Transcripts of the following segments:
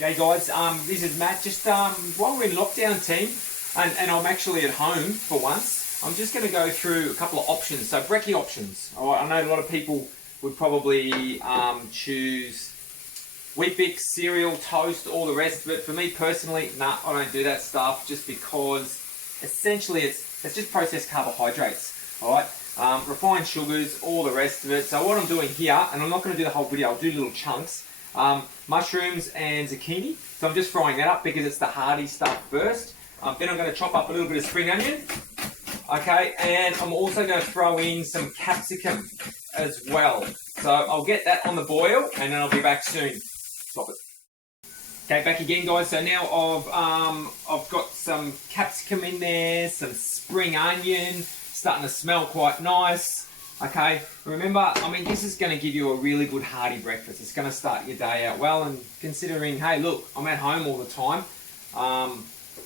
Okay guys, this is Matt. Just while we're in lockdown, team, and I'm actually at home for once, I'm just going to go through a couple of options. So brekkie options. I know a lot of people would probably choose Wheat Bix, cereal, toast, all the rest of it. For me personally, nah, I don't do that stuff just because essentially it's just processed carbohydrates, all right? Refined sugars, all the rest of it. So what I'm doing here, and I'm not going to do the whole video, I'll do little chunks, mushrooms and zucchini. So I'm just frying that up because it's the hearty stuff first. Then I'm going to chop up a little bit of spring onion, okay? And I'm also going to throw in some capsicum as well. So I'll get that on the boil and then I'll be back soon. Stop it. Okay, back again guys. So now I've got some capsicum in there, some spring onion, starting to smell quite nice. Okay, remember, I mean, this is going to give you a really good hearty breakfast. It's going to start your day out well, and considering, hey, look, I'm at home all the time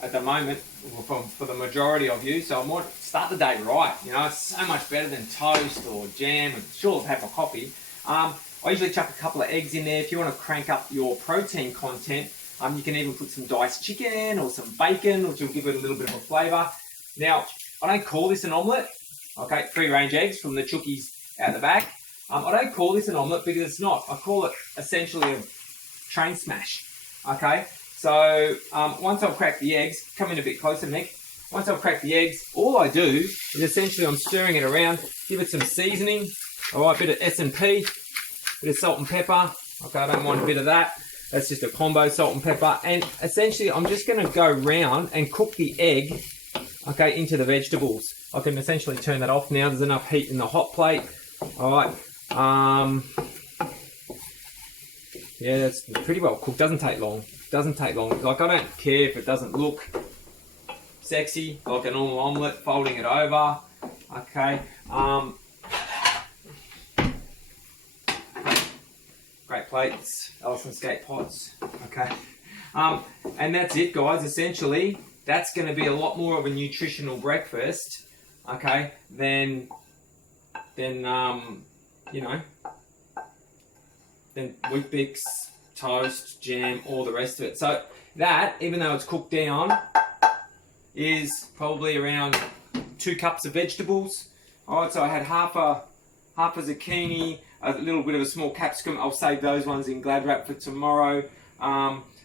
at the moment for the majority of you, so I might start the day right. You know, it's so much better than toast or jam, and sure, have a coffee. I usually chuck a couple of eggs in there. If you want to crank up your protein content, you can even put some diced chicken or some bacon, which will give it a little bit of a flavour. Now, I don't call this an omelette. Okay, free-range eggs from the chookies out the back. I don't call this an omelette because it's not. I call it essentially a train smash. Okay, so once I've cracked the eggs, come in a bit closer, Nick. Once I've cracked the eggs, all I do is essentially I'm stirring it around, give it some seasoning. All right, a bit of S&P, bit of salt and pepper. Okay, I don't mind a bit of that. That's just a combo, salt and pepper. And essentially, I'm just going to go round and cook the egg, okay, into the vegetables. I can essentially turn that off now. There's enough heat in the hot plate. All right. Yeah, that's pretty well cooked. Doesn't take long. Doesn't take long. Like, I don't care if it doesn't look sexy, like a normal omelette, folding it over. Okay. Great plates, Ellison skate pots. Okay. And that's it, guys. Essentially, that's going to be a lot more of a nutritional breakfast, okay, than you know, than Wheat Bix, toast, jam, all the rest of it. So that, even though it's cooked down, is probably around 2 cups of vegetables. All right, so I had half a zucchini, a little bit of a small capsicum. I'll save those ones in Glad Wrap for tomorrow.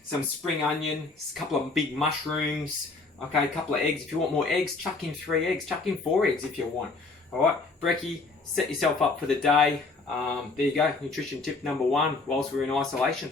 Some spring onion, a couple of big mushrooms, okay, a couple of eggs. If you want more eggs, chuck in 3 eggs, chuck in 4 eggs if you want. All right, brekkie, set yourself up for the day. There you go, nutrition tip number 1 whilst we're in isolation.